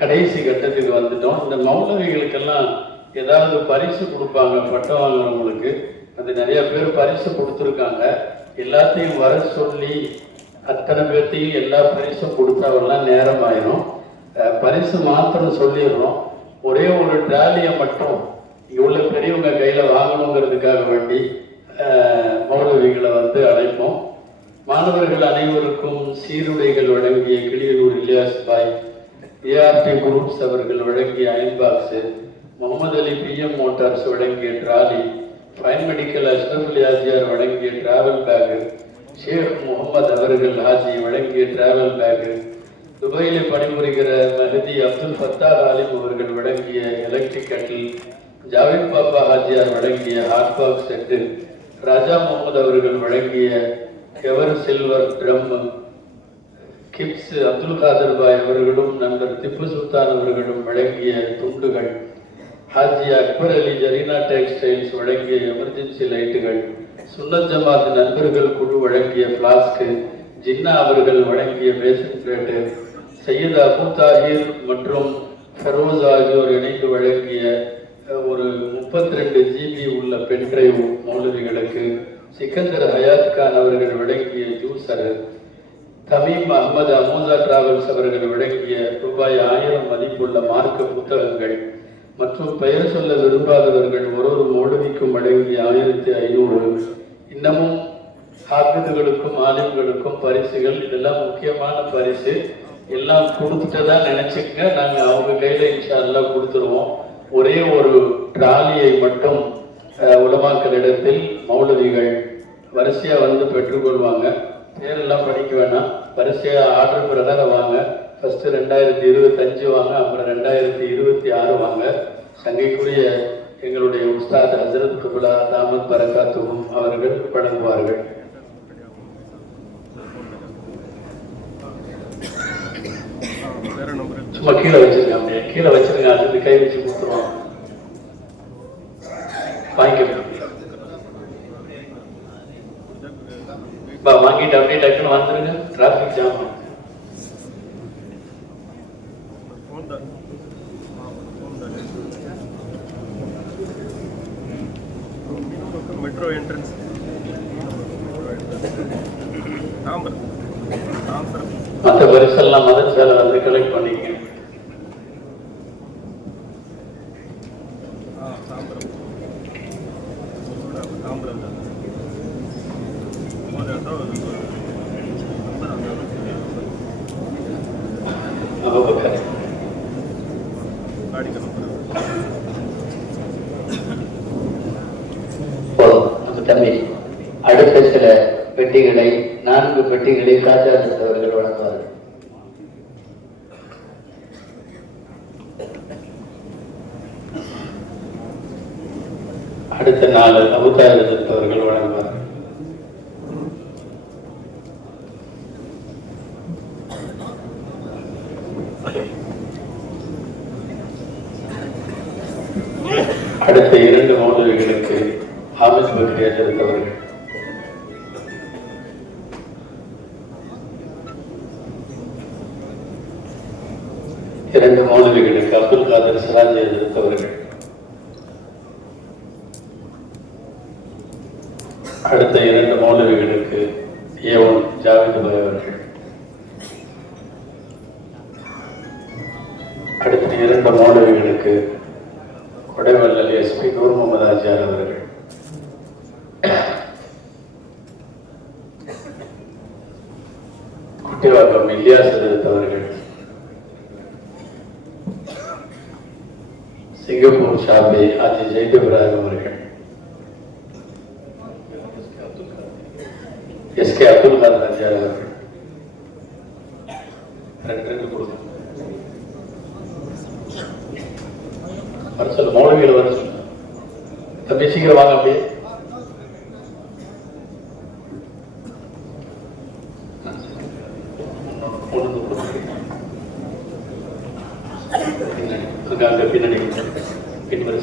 கடைசி கட்டத்துக்கு வந்துட்டோம். இந்த மௌலவிகளுக்கெல்லாம் ஏதாவது பரிசு கொடுப்பாங்க பட்டம் வாங்குறவங்களுக்கு. அது நிறைய பேர் பரிசு கொடுத்துருக்காங்க. எல்லாத்தையும் வர சொல்லி அத்தனை பேர்த்தையும் எல்லா பரிசும் கொடுத்தாவெல்லாம் நேரம் ஆயிரும் பரிசு மாத்திரம் சொல்லிடுறோம். ஒரே ஒரு ட்ராலியை மட்டும் இவ்வளோ பெரியவங்க கையில் வாங்கணுங்கிறதுக்காக வேண்டி மௌலவிகளை வந்து அழைப்போம். மாணவர்கள் அனைவருக்கும் சீருடைகள் வழங்கிய கிளியலூர் இலியாஸ் பாய் ஏஆர்டி குரூப்ஸ் அவர்கள் வழங்கிய iron box Mohammed Ali BM motors வழங்கிய trolley fine medical Ashraf Ali Hajiyar வழங்கிய டிராவல் பேகு ஷேக் முகமது அவர்கள் ஹாஜி வழங்கிய டிராவல் பேகு துபாயில் பணிபுரிகிற மஹதி அப்துல் ஃபத்தார் ஆலிம் அவர்கள் வழங்கிய எலக்ட்ரிக் கட்டில் ஜாவித் பாப்பா ஹாஜியார் வழங்கிய hot box set Raja Mohammed அவர்கள் வழங்கிய கெவர் silver drum Gibbs Abdul Kader Bhai அவர்களும் நண்பர் திப்பு சுல்தான் அவர்களும் வழங்கிய துண்டுகள் ஹாஜி அக்பர் அலி ஜரீனா டெக்ஸ்டைல்ஸ் வழங்கிய எமர்ஜென்சி லைட்டுகள் சுன்னத் ஜமாத் நண்பர்கள் குழு வழங்கிய பிளாஸ்க் ஜின்னா அவர்கள் வழங்கிய பேசன் பிளேட்டு சையத் அபு தாஹிர் மற்றும் ஃபரோஸ் ஆகியோர் இணைந்து வழங்கிய ஒரு முப்பத்தி ரெண்டு ஜிபி உள்ள பென்ட்ரைவ் மௌலவிகளுக்கு சிக்கந்தர் ஹயாத் கான் அவர்கள் வழங்கிய juicer Tamim Ahmed Amusa travels அவர்கள் வழங்கிய ரூபாய் ஆயிரம் மதிப்புள்ள மார்க்க புத்தகங்கள் மற்றும் பெயர் சொல்ல விரும்பாதவர்கள் ஒரு ஒரு மௌலவிக்கும் வழங்கிய ஆயிரத்தி ஐநூறு. இன்னமும் ஹாபிதுகளுக்கும் ஆலிம்களுக்கும் பரிசுகள் இதெல்லாம் முக்கியமான பரிசு. எல்லாம் கொடுத்துட்டதா நினைச்சுக்க நாங்கள் அவங்க கையில இன்ஷா எல்லாம் கொடுத்துருவோம். ஒரே ஒரு ட்ராலியை மட்டும் அஹ், உலமாக்களிடத்தில் மௌலவிகள் வரிசையாக வந்து பெற்றுக்கொள்வாங்க. பேரெல்லாம் படிக்க வேணாம். வரிசையா ஆர்டர் பிரகாரம் வாங்க. ஃபஸ்ட்டு ரெண்டாயிரத்தி இருபத்தஞ்சு வாங்க அப்புறம் ரெண்டாயிரத்தி இருபத்தி ஆறு வாங்க. சங்கைக்குரிய எங்களுடைய உஸ்தாத் ஹசரத் குபுலா தாமத் பரகாத்துவும் அவர்கள் வழங்குவார்கள். சும்மா கீழே வச்சிருக்காங்க கீழே வச்சிருக்காங்க அது கை வச்சு கொடுத்துருவோம். வாங்கிட்டு அப்படியே டக்குன்னு வந்துருங்க. டிராஃபிக் ஜாம் தான் மெட்ரோ என்ட்ரன்ஸ் தாம்பரம். தாம்பரம். மற்ற பரிசெல்லாம் மதரசால வந்து கலெக்ட் பண்ணிக்க ஆ தாம்பரம் தாம்பரம் தான் ஒரு அதான் நம்பர் அந்த அபுபக்கர் காடிக்க நம்பர் தமிழ் அடுத்த சில பெட்டிகளை நான்கு பெட்டிகளை ராஜாஜத் அவர்கள் வழங்குவார்கள். அடுத்த நாள் அபுதார் அவர்கள் வழங்குவார்கள். அடுத்த இரண்டு மோதல்களுக்கு ஹாமிஸ் பக்ரி அவர்கள் இரண்டு மாணவிகளுக்கு அப்துல் காதர் சிராஜ் அவர்கள் அடுத்த இரண்டு மாணவிகளுக்கு ஏவன் ஜாவித் பாய் அவர்கள். அடுத்த இரண்டு மாணவிகளுக்கு கொடைவல்லல் எஸ்பி நூர் முகமது ஆஜார் அவர்கள். குட்டிவாக்கம் இலியாஸ் எதிர்த்து அவர்கள் சிங்கப்பூர் ஷாபி ஆஜி ஜெயித் இப்ராஹிம் அவர்கள் எஸ் கே அப்துல் காதர் ஆஜார் அவர்கள் ரெண்டு ரெண்டு கொடுங்க வர சொல்லு மௌலவியில் வர சொல்லு தம்பி சீக்கிரம் வாங்க அப்படியே உணர்ந்து கொடுங்க. பின்னாடி, அங்க அங்க பின்னாடி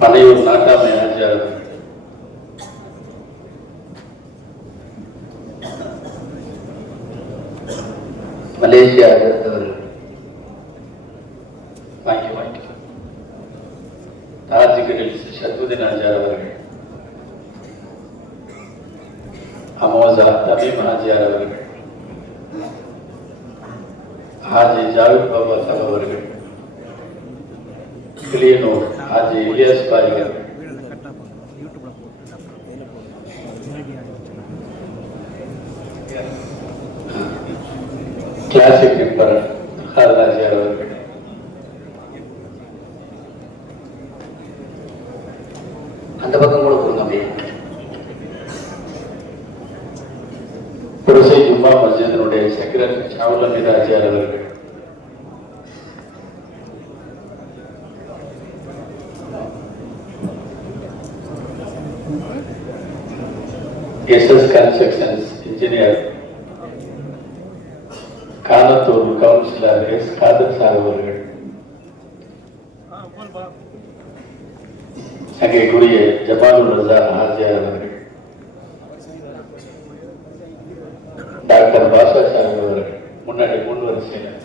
பனையூர் நாட்டாமை ஆச்சார் மலேசியா அடுத்தவர்கள் வாங்கி வாங்கி. தாஜ்கரில் சத்புதீன் ஆச்சார் அவர்கள். அமோசா தமீம் ஆச்சியார் அவர்கள். ஹாஜி ஜாவித் பாபா சாப் அவர்கள் கிளியனூர் ஹாஜி இலியாஸ் பாய் அவர்கள் கிளாசிக் மெம்பர் ஹாஜியார் அவர்கள். அந்த பக்கம் கூட கொடுங்க அப்படியே. புரசை ஜும்மா மஸ்ஜிதினுடைய செக்ரட்டரி அமீர் ஆச்சியார் அவர்கள். SS constructions engineer Kalathur councillor S. Khader sir அவர்கள். அங்கேக்குரிய ஜமாலுல் ரசா ஆசியார் அவர்கள். டாக்டர் பாஷா சார் அவர்கள். முன்னாடி முன் வரிசையில்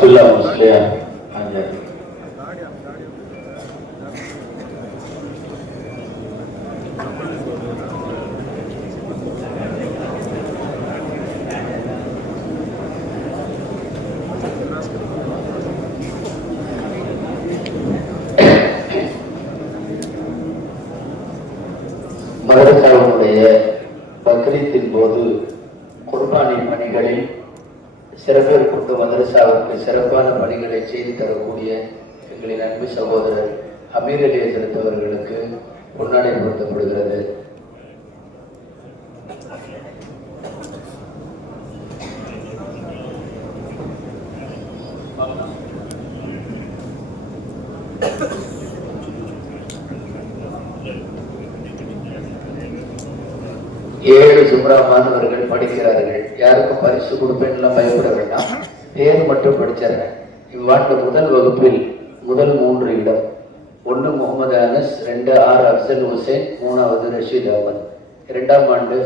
Abdullah Muslia. மதரசாவிற்கு சிறப்பான பணிகளை செய்து தரக்கூடிய எங்களின் அன்பு சகோதரர் அமீர் அலியை செலுத்தவர்களுக்கு பொன்னாடை பொருத்தப்படுகிறது. ஏழு சுப்ரா மாணவர்கள் படிக்கிறார்கள். யாருக்கும் பரிசு கொடுப்பேன்லாம் பயப்பட வேண்டாம். பேர் மட்டும் படிச்சிடுறேன் இவ்வாண்டு முதல் வகுப்பில் முதல் மூன்று இடம். ஒன்று முகமது அனஸ் ரெண்டு ஆர் அப்சல் ஹுசேன் மூணாவது ரஷீத் அகமது. இரண்டாம் ஆண்டு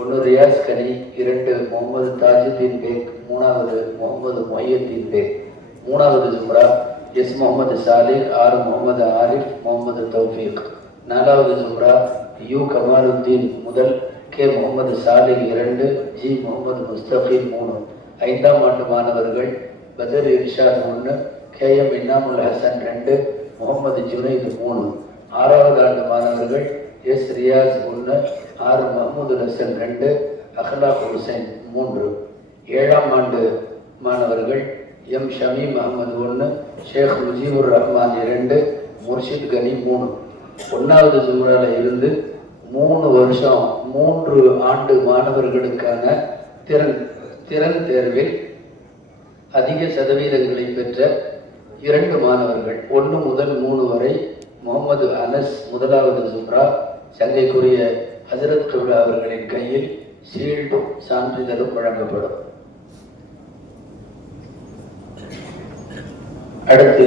ஒன்று ரியாஸ் கனி இரண்டு முகமது தாஜுதீன் பேக் மூணாவது முகமது மொஹியுத்தீன் பேக். மூணாவது ஜும்ரா எஸ் முகமது சாலிக் ஆர் முகமது ஆரிஃப் முகமது தௌஃபீக். நாலாவது ஜும்ரா யு கமாலுத்தீன் முதல் கே முகமது சாலிக் இரண்டு ஜி முகமது முஸ்தபீன் மூணு. ஐந்தாம் ஆண்டு மாணவர்கள் பதர் இர்ஷாத் ஒன்று கே எம் இன்னாமுல் ஹசன் ரெண்டு முகமது ஜுனைத் மூணு. ஆறாவது ஆண்டு மாணவர்கள் எஸ் ரியாஸ் ஒன்று ஆர் மஹமூது ஹசன் ரெண்டு அஹ்லாக் ஹுசைன் மூன்று. ஏழாம் ஆண்டு மாணவர்கள் எம் ஷமீம் அகமது ஒன்று ஷேக் முஜீபுர் ரஹ்மான் இரண்டு முர்ஷித் கனி மூணு. ஒன்றாவது ஜும்ரால இருந்து மூணு வருஷம் மூன்று ஆண்டு மாணவர்களுக்கான திறன் திறன் தேர்வில் அதிக சதவீதங்களை பெற்ற இரண்டு மாணவர்கள் ஒன்று முதல் மூணு வரை முகமது அனஸ் முதலாவது சுப்ரா சங்கைக்குரிய ஹசரத் கபிலா அவர்களின் கையில் ஷீல்டும் சான்றிதழும் வழங்கப்படும். அடுத்து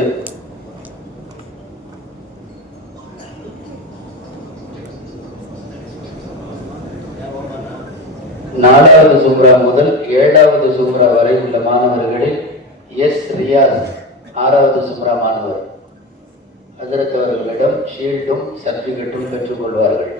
நாலாவது சும்ரா முதல் ஏழாவது சுமரா வரை உள்ள மாணவர்களில் எஸ் ரியாஸ் ஆறாவது சுமரா மாணவர். ஹசரத் அவர்களிடம் ஷீல்டும் சர்டிபிகேட்டும் பெற்றுக்கொள்வார்கள்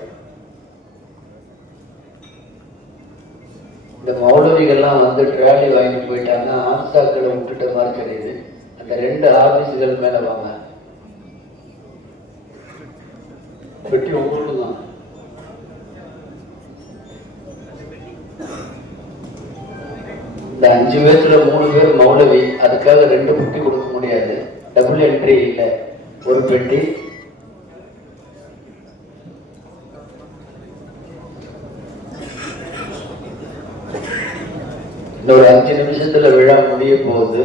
இந்த மௌலவிகள்லாம் வந்து ட்ராலி வாங்கிட்டு போயிட்டாங்கன்னா ஆன்சாக்களை விட்டுட்ட மாதிரி தெரியுது. அந்த ரெண்டு ஆபீஸ்கள் மேல வாங்க. வெட்டி அஞ்சு பேர்ல மூணு பேர் மௌலவி அதுக்காக ரெண்டு பெட்டி கொடுக்க முடியாது. டபுள் என்ட்ரி இல்லை. ஒரு பெட்டி. இன்னொரு அஞ்சு நிமிஷத்துல விழா முடிய போகுது.